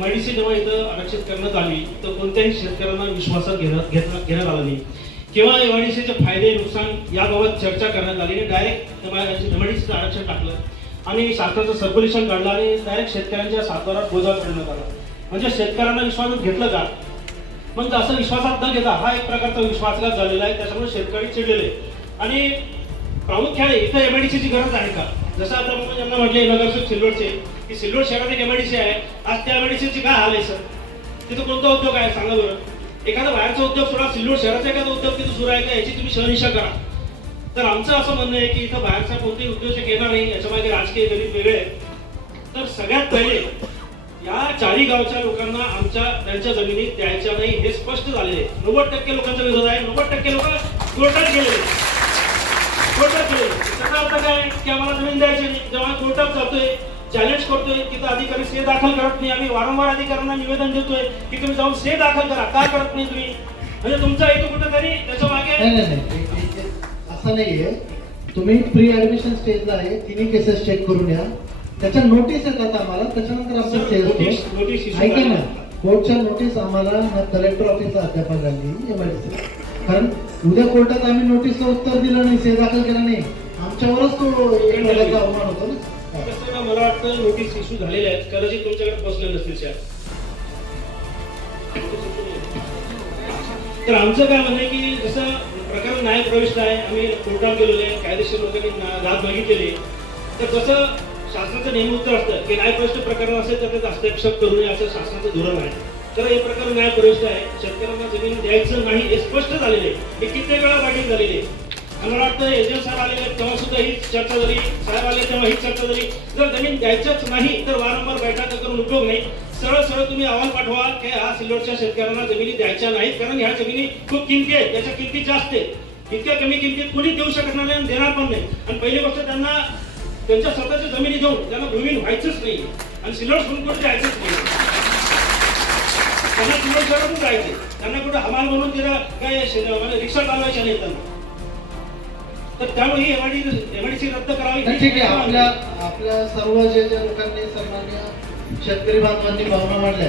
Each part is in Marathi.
एमआयडीसी जेव्हा इथं आरक्षित करण्यात आली तर कोणत्याही शेतकऱ्यांना विश्वासात घेण्यात आला नाही किंवा एमआयडीसीचे फायदे नुकसान याबाबत चर्चा करण्यात आली. डायरेक्ट एमआयडीसीचं आरक्षण टाकलं आणि शासनाचं सर्क्युलेशन काढलं आणि डायरेक्ट शेतकऱ्यांच्या सातबारात बोजा करण्यात आला. म्हणजे शेतकऱ्यांना विश्वासात घेतलं का? मग असं विश्वासात न घेता हा एक प्रकारचा विश्वासघात झालेला आहे. त्याच्यामुळे शेतकरी चिडलेले आणि प्रामुख्याने इथं एमआयडीसीची गरज आहे का? जसं आता मग यांना म्हटले नगरसेवक सिल्लोडचे की सिल्लोड शहरात एक एमआयडीसी आहे. आज त्या एमआयडीसीची काय हाल आहे सर? तिथं कोणता उद्योग आहे सांगा बरं? एखादा बाहेरचा उद्योग सोडा, सिल्लोड शहराचा एखादा उद्योग तिथं सुरू आहे का याची तुम्ही शहनिशा करा. तर आमचं असं म्हणणं आहे की इथं बाहेरचा कोणताही उद्योजक येणार नाही. याच्या मागे राजकीय गणित वेगळे आहे. तर सगळ्यात पहिले या चारी गावच्या लोकांना त्यांच्या जमिनी द्यायच्या नाही हे स्पष्ट झालेले. 90% लोकांचा विरोध आहे. 90% लोक कोर्टात गेलेले. त्याचा अर्थ काय की आम्हाला जमीन द्यायची नाही. जेव्हा कोर्टात जातोय, चॅलेंज करतोय, तिथं अधिकारी स्टे दाखल करत नाही. आम्ही वारंवार अधिकाऱ्यांना निवेदन देतोय की तुम्ही जाऊन स्टे दाखल करा. का करत नाही तुम्ही? म्हणजे तुमचा हेतू कुठेतरी त्याच्या मागे असं नाहीये. तुम्ही प्री ऍडमिशन स्टेजला आहे, तिन्ही केसेस चेक करून या. त्याच्या नोटीस येतात आम्हाला, त्याच्यानंतर आमचं सेल्स ऐका ना. कोर्टच्या नोटीस आम्हाला कलेक्टर ऑफिसला अध्यापन झाली एमआयडीसी. कारण उद्या कोर्टात आम्ही नोटीसला उत्तर दिलं नाही, से दाखल केला नाही, आमच्यावरच तो अवमान होतो ना. मला वाटतं नोटीस इश्यू झालेल्या आहेत, कदाचित तुमच्याकडे पोहोचले नसतील. तर आमचं काय म्हणणं आहे की जसं प्रकरण न्याय प्रविष्ट आहे, आम्ही कोर्टात गेलेले आहे, कायदेशीर लोकांनी दाद मागितलेली. तर जसं शासनाचं नेहमी उत्तर असतं की न्याय प्रविष्ट प्रकरण असेल तर त्याचा हस्तक्षेप करू नये असं शासनाचं धोरण आहे. तर हे प्रकरण न्याय प्रविष्ट आहे. शेतकऱ्यांना जमीन द्यायचं नाही हे स्पष्ट झालेले आहे. हे कित्येक वेळा बैठक झालेली आहे. मला वाटतं एजंट साहेब आलेले तेव्हा सुद्धा हीच चर्चा झाली, साहेब आले तेव्हा हीच चर्चा झाली. जर जमीन द्यायचंच नाही तर वारंवार बैठका करून उपयोग नाही. सरळ सरळ तुम्ही अहवाल पाठवा की हा सिल्लोडच्या शेतकऱ्यांना जमिनी द्यायच्या नाहीत कारण ह्या जमिनी खूप किमती आहेत, त्याच्या किमती जास्त आहेत. इतक्या कमी किमतीत कोणी देऊ शकणार नाही आणि देणार पण नाही. आणि पहिली गोष्ट त्यांना त्यांच्या स्वतःच्या जमिनी देऊन त्यांना भूमीन व्हायचंच नाही आणि सिल्लोड सोडून कुठे जायचंच नाही. त्यांना सिल्लोड शहरातून जायचे. त्यांना कुठे हमाल म्हणून तिला काय रिक्षा चालवायच्या नाही त्यांना. तर त्यामुळे ही एमआयडीसी रद्द करावी. ठीक आहे. आपल्या सर्व जे लोकांनी सन्मान्य शेतकरी बांधवांनी भावना मांडल्या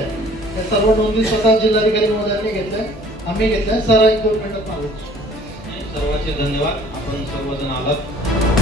त्या सर्व नोंदी स्वतः जिल्हाधिकारी महोदयांनी घेतल्या, आम्ही घेतल्या. सर 1-2 मिनिटात मागू. सर्वांचे धन्यवाद. आपण सर्वजण आलात.